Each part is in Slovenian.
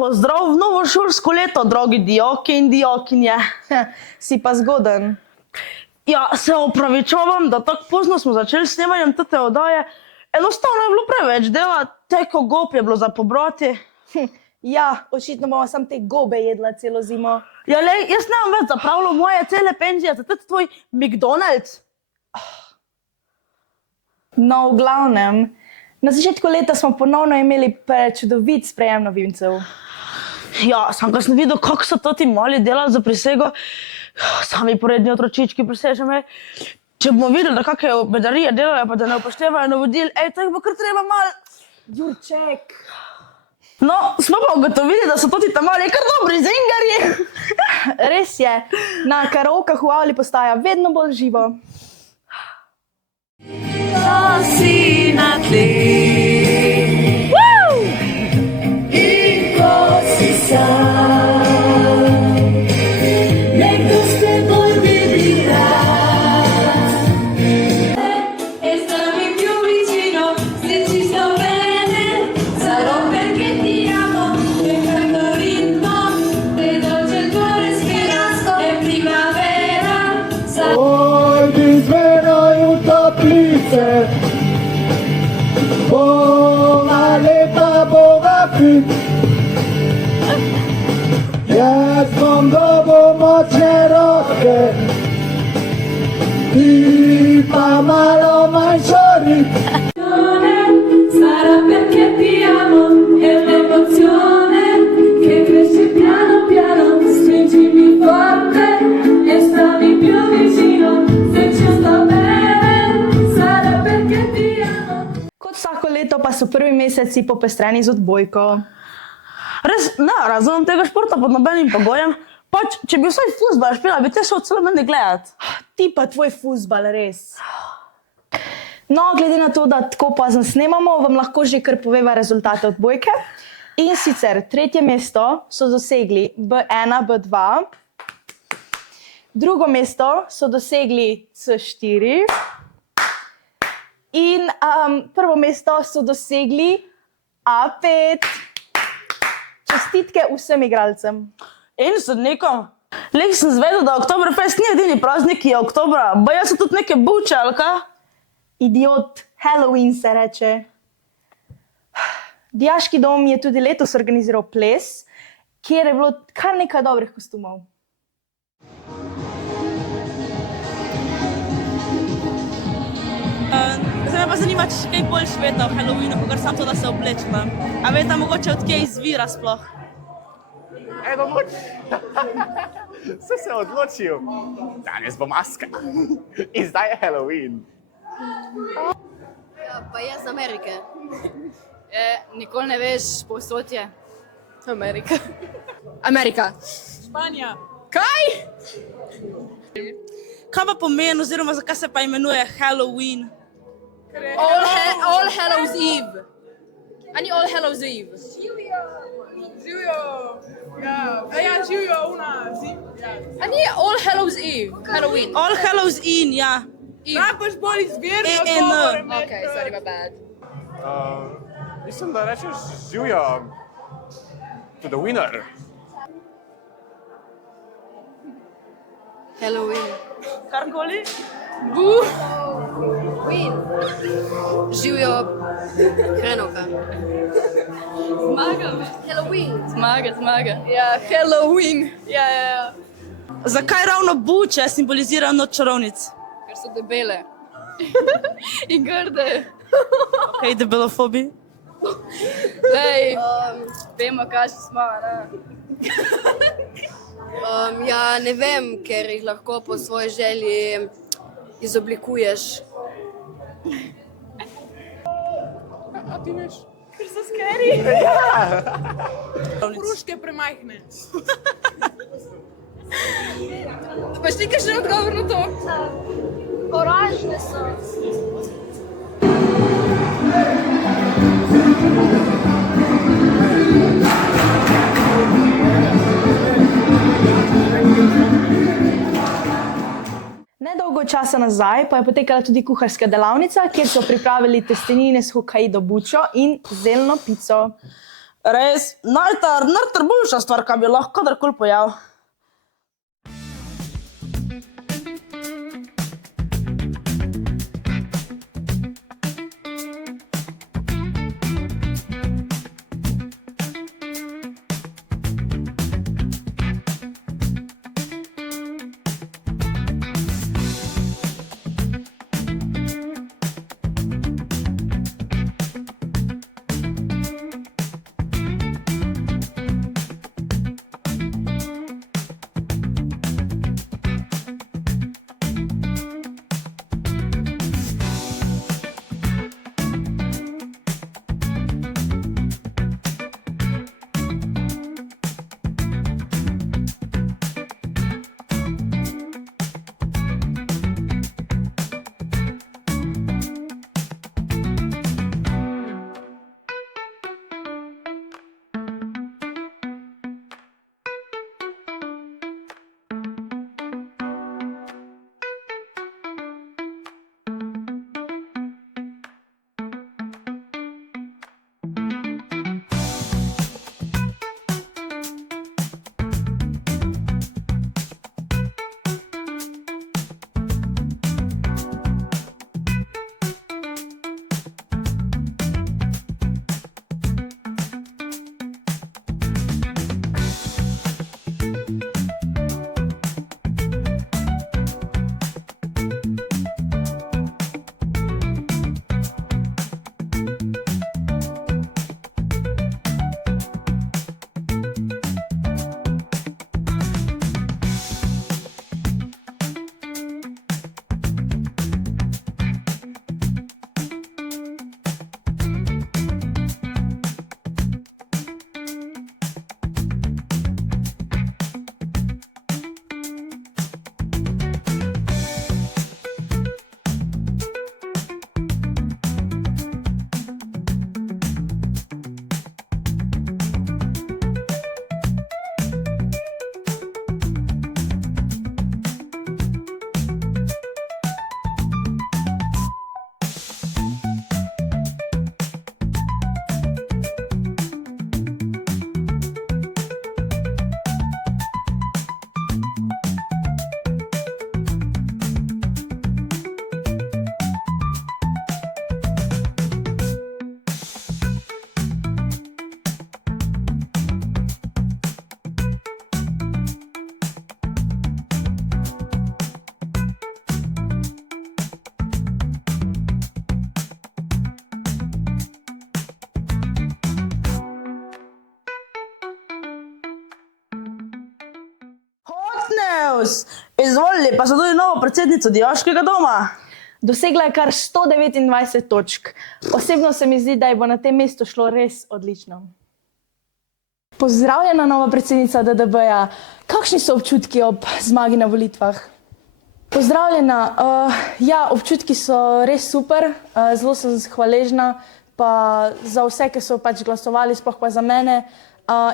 pozdrav v novo šolsko leto, dragi dijaki in dijakinje. Si pa zgoden. Ja, se opravičujem, da tako pozno smo začeli s snemanjem te oddaje. Enostavno je bilo preveč dela, teko gob je bilo za pobrati. Ja, očitno bomo sam te gobe jedla celo zimo. Ja, lej, jaz nemam več zapravilo moje cele penzije, za tudi tvoj McDonald's. No, v glavnem, na začetku leta smo ponovno imeli čudovit sprejem novincev. Ja, sam ko sem videl, kako so to ti mali delali za prisego, sami poredni otročički prisežeme. Če bomo videli, da kakšne bedarije delajo, pa da ne upoštevajo navodil, to jih bo kar treba malo. Jurček. No, smo pa ugotovili, da so to ti ta mali kar dobri zingarji. Res je, na karaokah v avli postaja vedno bolj živo. Si na tleh in ko si sam, nekdo s teboj vibira e stavi più vicino, se ci sto bene sarò perché ti amo e prendo ritmo e dolce il tuo respiro è primavera Oj, ti zvenajo toplice, boga leta, boga pit. Jaz bom dobil močne roke, ti pa malo manjšo rit. sarà perché ti amo è un'emozione che cresce piano piano stringimi forte e stammi più vicino se ci sto bene sarà perché ti amo Kot vsako leto pa so prvi meseci popestreni z odbojko. Res, ne razumem tega športa pod nobenim pogojem. Pač, če bi vsaj fuzbal špila, bi te šel celo meni gledat. Ti pa tvoj fuzbal, res. No, glede na to, da tako pozno snemamo, vam lahko že kar poveva rezultate odbojke. In sicer tretje mesto so dosegli B1, B2, drugo mesto so dosegli C4 in prvo mesto so dosegli A5. Čestitke vsem igralcem. In sodnikom. Lej sem zvedel, da Oktoberfest ni edini praznik, ki je oktobra. Baje so tudi neke buče, ali kaj? Idiot, Halloween se reče. Dijaški dom je tudi letos organiziral ples, kjer je bilo kar nekaj dobrih kostumov. Zdaj me pa zanima, če še kaj bolj šveta v Halloweenu, kakor samo to, da se oblečeva. A veste, mogoče od kje izvira sploh? Evo moč. Sem se odločil. Danes bo maska. In zdaj je Halloween. Ja, pa je z Amerike. Nikoli ne veš, povsod je. Amerika. Amerika. Španija. Kaj? Kaj pa pomeni, oziroma zakaj se pa imenuje Halloween? All Hallows Eve. A ni All Hallows Eve? Živijo. Ja, živijo una zim. Ja. A ni All Hallows Eve? Halloween. All Hallows Inn, ja. Najbolj bolj izvirni EN. odgovor. Ok, sorry, my bad. Mislim, da rečeš živijo to the winner. Halloween. Karkoli? Živijo hrenovka. Zmaga. Halloween. Zmaga. Ja, Halloween. Ja. Zakaj ravno buče simbolizirajo noč čarovnic? Ker so debele. In grde. Kaj debelofobi? Lej, vemo, kaj smo, ne? Ja, ne vem, ker jih lahko po svoji želji izoblikuješ. A ti veš? Ker so scary. Hruške premajhne. Paš ti kakšen odgovor na to? Oranžne so. Nedolgo časa nazaj pa je potekala tudi kuharska delavnica, kjer so pripravili testenine s Hokkaido bučo in zeljno pico. Res, najtar boljša stvar, kaj bi lahko kadarkoli pojel. News. Izvolili pa so tudi novo predsednico Dijaškega doma. Dosegla je kar 129 točk. Osebno se mi zdi, da ji bo na tem mestu šlo res odlično. Pozdravljena nova predsednica DDB-ja. Kakšni so občutki ob zmagi na volitvah? Pozdravljena. Ja, občutki so res super. Zelo sem hvaležna pa za vse, ki so pač glasovali, sploh pa za mene.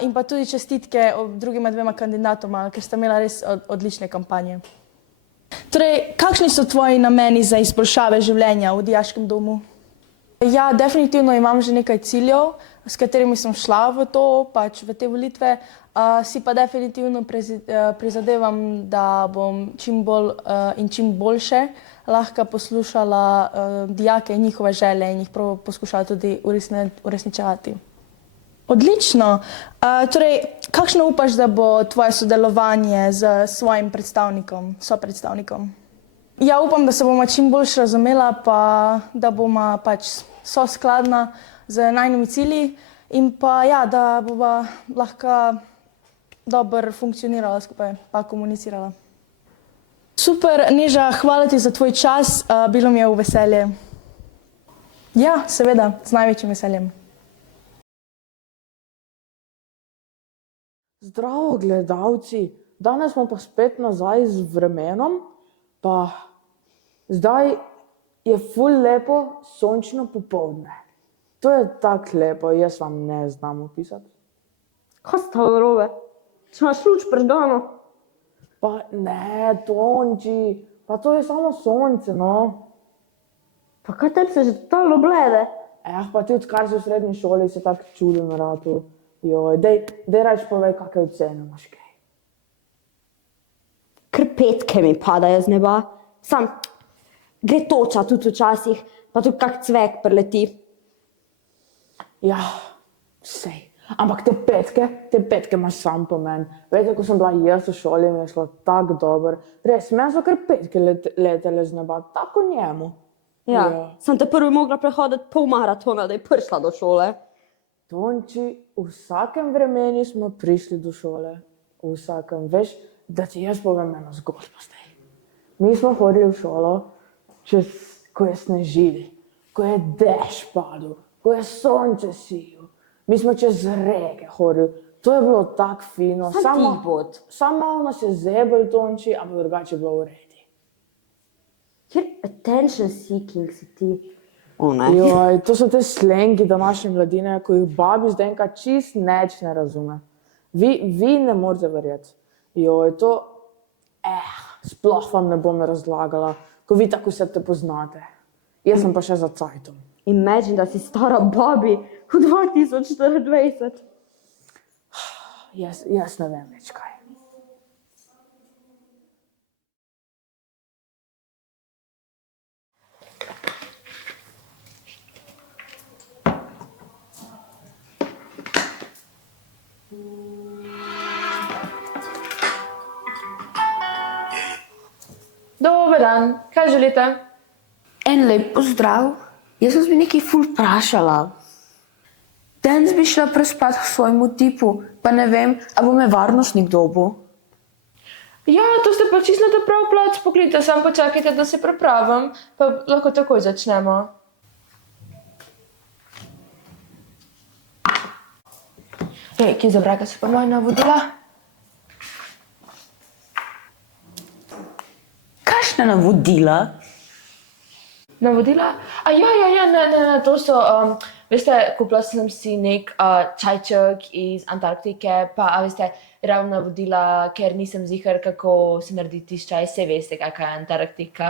In pa tudi čestitke drugima dvema kandidatoma, ker sta imela res odlične kampanje. Torej, kakšni so tvoji nameni za izboljšave življenja v Dijaškem domu? Ja, definitivno imam že nekaj ciljev, s katerimi sem šla v to, pač v te volitve. Si pa definitivno prizadevam, da bom čim bolj in čim boljše lahko poslušala dijake in njihove želje in jih poskušala tudi uresničevati. Odlično. Torej, kakšno upaš, da bo tvoje sodelovanje z svojim sopredstavnikom? Ja, upam, da se bomo čim boljše razumela, pa da bomo pač soskladna z najnimi cilji in pa ja, da bova lahko dobro funkcionirala skupaj, pa komunicirala. Super, Neža, hvala ti za tvoj čas, bilo mi je v veselje. Ja, seveda, z največjim veseljem. Zdravo, gledalci. Danes smo pa spet nazaj z vremenom, pa zdaj je ful lepo sončno popoldne. To je tako lepo, jaz vam ne znam opisati. Kaj sta narobe? Če imaš luč prižgano? Pa ne, Tonči, pa to je samo sonce, no. Pa kaj tebi se že totalno blede? Pa ti odkar si v srednji šoli se tako čudim ratu. Joj, dej rač povej, kakšne ocene imaš kaj. Kar petke mi padajo z neba. Sam gre toča tudi včasih, pa tudi kak cvek preleti. Ja, sej. Ampak te petke imaš sam pomen. Veste, ko sem bila jaz v šoli, mi je šlo tako dobro. Res, meni so kar petke letele z neba, tako njemu. Ja, sem te prvi mogla prehoditi pol maratona, da je prišla do šole. Tonči, v vsakem vremeni smo prišli do šole. V vsakem, veš, da ti jaz povem eno zgodbo zdaj. Mi smo hodili v šolo, ko je snežili, ko je dež padel, ko je sonce sijal. Mi smo čez reke hodili. To je bilo tako fino. Samo malo nas je zebel, Tonči, ampak drugače je bilo v redu. Kjer attention seeking si ti? Joj, to so te slengi današnje mladine, ko jih babi zdaj enkrat čist neč ne razume. Vi ne morete verjeti. Joj, to, sploh vam ne bom razlagala, ko vi tako vse te poznate. Jaz sem pa še za cajtom. Imagine, da si stara babi v 2024. Jaz ne vem več kaj. Dober dan, kaj želite? En lep pozdrav. Jaz sem se nekaj ful vprašala. Danes bi šla prespat k svojemu tipu, pa ne vem, a bo me varnostnik dobil. Ja, to ste pa čisto na prav plac poklite, samo počakajte, da se prepravim, pa lahko takoj začnemo. Ki za vraga so pa moja navodila? Kakšna navodila? Navodila? Ne, to so, veste, kupila sem si nek čajček iz Antarktike, pa veste, ravno navodila, ker nisem ziher, kako se naredi tisti čaj, saj veste, kakva je Antarktika.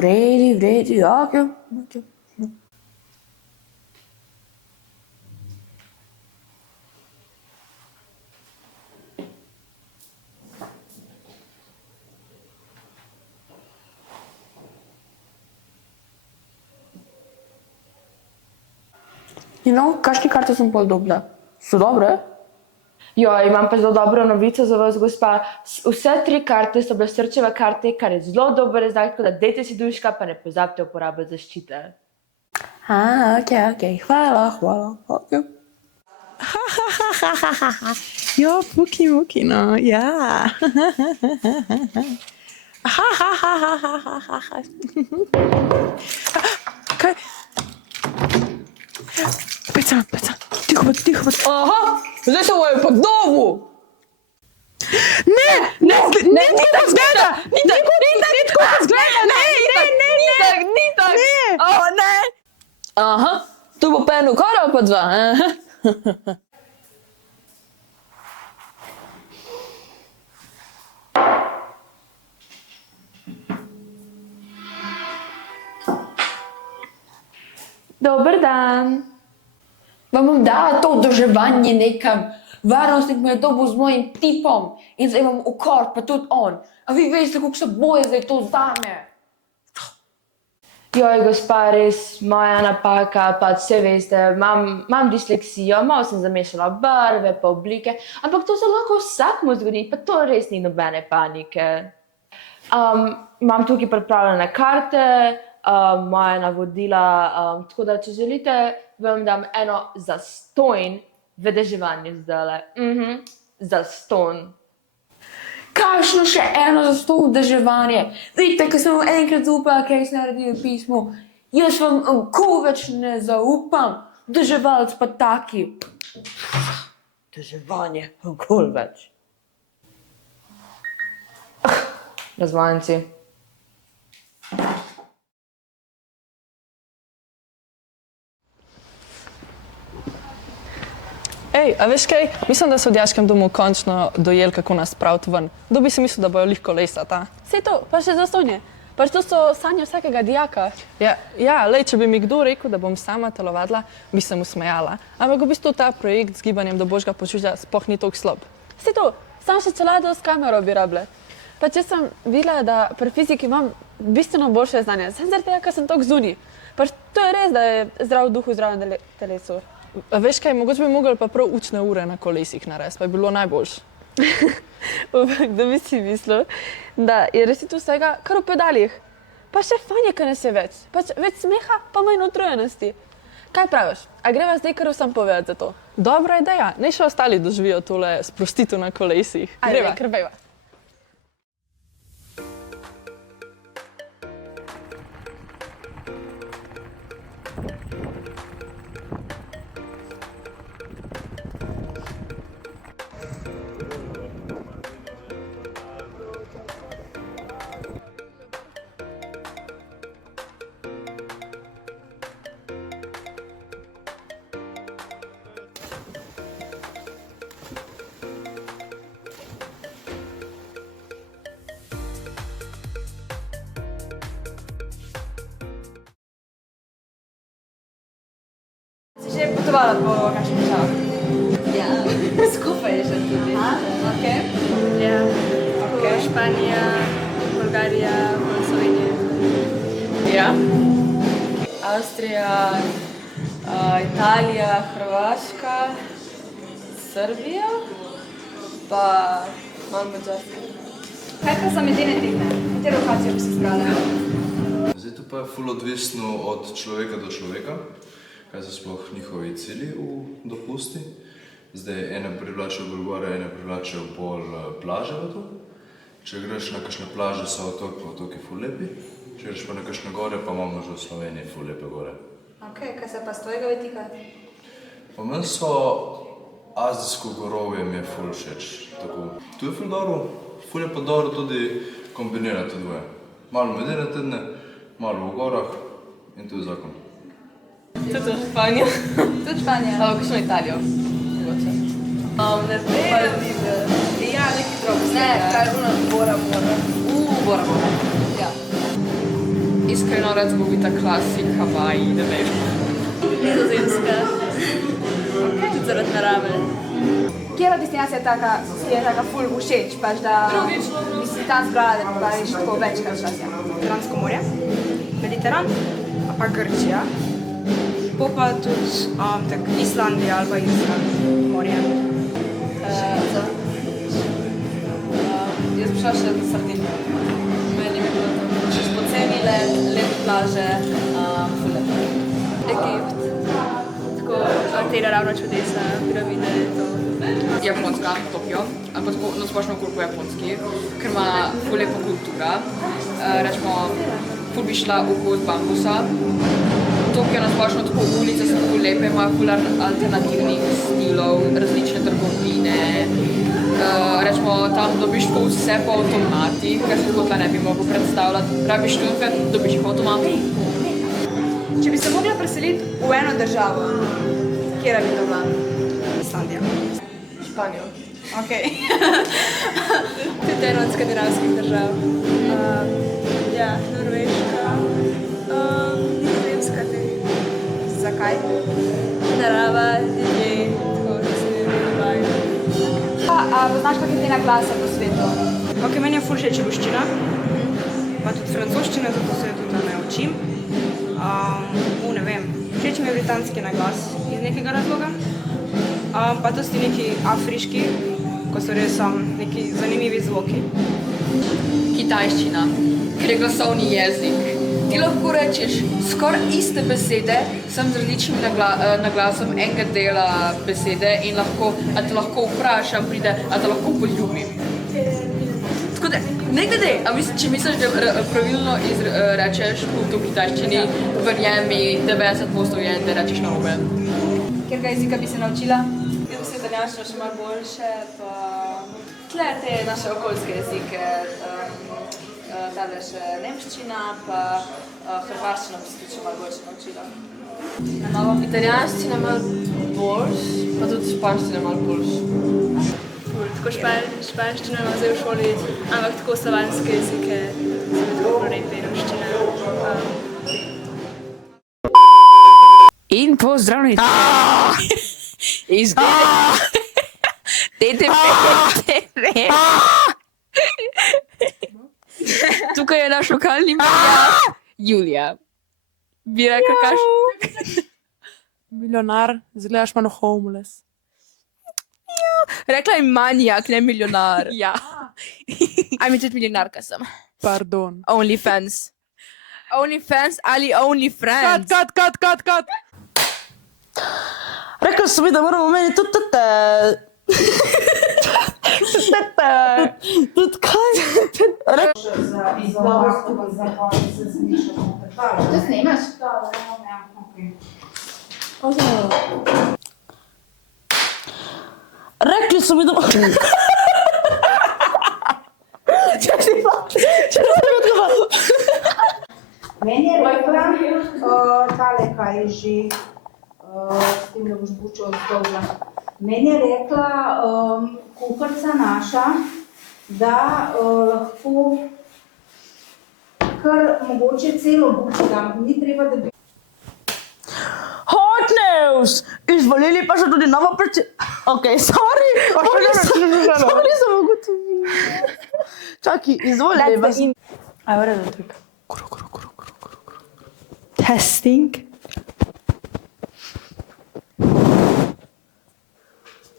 V redu, ok. Kakšne karte sem pol dobila? So dobre? Jo, imam pa zelo dobro novico za vas, gospa. Vse 3 karte so bile srčeve karte, kar je zelo dober rezultat, tako da dajte si duška, pa ne pozabite uporabiti zaščite. Ok. Hvala. Okay. Ja, muki, no, ja. Kaj? Peca, tiho bod. Aha, zdaj se bojo po domu! Ne, ni tako zgleda! Ni tako zgleda! Ni tak! Ne! Aha, tu bo pa eno karo pa 2. Dober dan. Vam bom dala to vdrževanje nekam. Varnostnik me je dobil z mojim tipom in zdaj imam ukor, pa tudi on. A vi veste, kako se boje zdaj to zame? Joj, gospa, res moja napaka, pa vse veste, imam disleksijo, malo sem zamešala barve pa oblike, ampak to se lahko vsakmu zgodi, pa to res ni nobene panike. Imam tukaj pripravljene karte, moje navodila, tako da če želite, vam dam eno zastonj vedeževanje zdajle. Zastonj. Kakšno še eno zastonj vedeževanje? Vidite, ko sem vam enkrat zaupala, kaj sem naredila v pismu, jaz vam ko več ne zaupam, vedeževalec pa taki. Vedeževanje, kol več. Razvajenci. Ej, a veš kaj? Mislim, da so v dijaškem domu končno dojeli, kako nas spraviti ven. Kdo bi si mislil, da bojo lih kolesata? Sej to, pa še zastonje. Pač to so sanje vsakega dijaka. Ja, lej, če bi mi kdo rekel, da bom sama telovadila, bi se mu smejala. Ampak v bistvu ta projekt z gibanjem do božjega počutja sploh ni toliko slab. Si to, sam še čelado s kamero bi rabile. Pač jaz sem videla, da pri fiziki imam bistveno boljše znanje, sem zaradi tega, ker sem toliko zunaj. Pač to je res, da je zdrav duh v zdravem telesu. Veš kaj, mogoče bi mogli pa prav učne ure na kolesih narediti, pa je bilo najboljše. Kdo bi si mislil, da je resnico vsega kar v pedalih. Pa še fajn je, ker nas je več. Pač več smeha, pa manj utrujenosti. Kaj praviš? A greva zdaj kar vsem povedati za to? Dobra ideja, naj še ostali doživijo tole sprostitev na kolesih. Greva, krveva. Si že potovala po kakšnih državah? Ja, skupaj že tudi. Ok. Ja, ok. Španija, Bolgarija, Slovenija. Ja. Avstrija, Italija, Hrvaška, Srbija, pa malo Mađarska. Kaj pa za medene tekme? Katero lokacijo bi se izbrala? Zdaj to pa je ful odvisno od človeka do človeka, kaj so sploh njihovi cilji v dopusti. Zdaj ene privlačijo bolj gore, ene privlačijo bolj plaže v to. Če greš na kakšne plaže, so otoki ful lepi. Če greš pa na kakšne gore, pa imamo že v Sloveniji ful lepe gore. Ok, kaj se pa z tvojega vidika? Pa meni so azijsko gorovje mi je ful všeč. Tu je ful dobro, ful je pa dobro tudi kombinirati dvoje. Malo medene tedne, malo v gorah in to je zakon. Tudi v Španijo. Tudi Španija. Ali kakšno Italijo. Mogoče. Ne vem. Ja, neki drog. Ne, kaj je ono Bora Bora. Bora Bora. Ja. Iskreno recimo bi ta klasik Havaji, ne vem. Nizozemska. Tudi zaradi narave. Kjera destinacija je taka ful všeč, pač da bi si tam zbrala, da bi baviš tako večkrat časja? Mediteransko morje, Mediteran, pa Grčija, pa tudi tak Islandija ali pa Irska morje. Jaz bi šla še na Sardinijo. Meni bi bilo tam čez poceni let, lepe plaže, ful lepo. Egipt, tako Atena ravno čudesna, piramide, to. Japonska, Tokio, ampak na splošno okoli po japonski, ker ima ful lepo kultura. Rečemo, ful bi šla okoli bambusa. Tokio na splošno tako ulice so ful lepe, imajo ful alternativnih stilov, različne trgovine. Rečemo, tam dobiš tako vse po avtomatih, kar se tukaj ne bi mogel predstavljati. Rabiš štunke, dobiš jih po avtomatih. Če bi se mogla preseliti v eno državo, kjera bi to bila? Islandija. Španijo. Ok. Tudi eno od skandinavskih držav. Ja, Norveška, Nizozemska te. Zakaj? Narava, ljudje, tako da se mi bavijo. Poznaš kakšna njena glasa po svetu? Ok, meni je ful všeč ruščina, pa tudi francoščina, zato se jo tudi ne učim. Ne vem, všeč mi je britanski naglas iz nekega razloga. Pa to sti neki afriški, ko so res neki zanimivi zvoki. Kitajščina, ker je glasovni jezik. Ti lahko rečeš skoraj iste besede, samo z različnim naglasom enega dela besede in a te lahko vprašam, pride, a te lahko poljubim. Tako da, ne glede, če misliš, da pravilno rečeš v kitajščini, verjemi, 90% je, da rečeš narobe. Katerega jezika bi se naučila? Jaz mislim, da italijanščina še malo boljše, pa tle te naše okoljske jezike, tale še nemščina, pa hrvaščina bi se tudi še malo boljše naučila. Italijanščina malo boljš, pa tudi španščina malo boljš. tako španščino imam zdaj v šoli, ampak tako slovanske jezike, so mi tako lepe in ruščine. In pozdravljeni. Tukaj je naš lokalni milijar, Julija. Bi rekla, Milijonar, zgledaš malo homeless. Rekla je manjak, ne milijonar. Ja. Ajme, tudi milijonarka sem. Pardon. OnlyFans. OnlyFans ali OnlyFriends? Kat. Rekla sem mi, da moramo meni tudi tete. Tudi kaj? Za izgovor, se zamišljamo. To snimaš? Rekli so mi, da... Meni je rekla, tale kaj je že, s tem, da boš bučo ozdobla. Meni je rekla kuharica naša, da lahko kar mogoče celo bučo dam. Ni treba, da bi... Hot news! Izvolili pa so tudi novo Ok, sorry! Sorry, sem ugotovila. Čaki, izvolili. A je v redu, trik. Testing.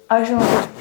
A že imamo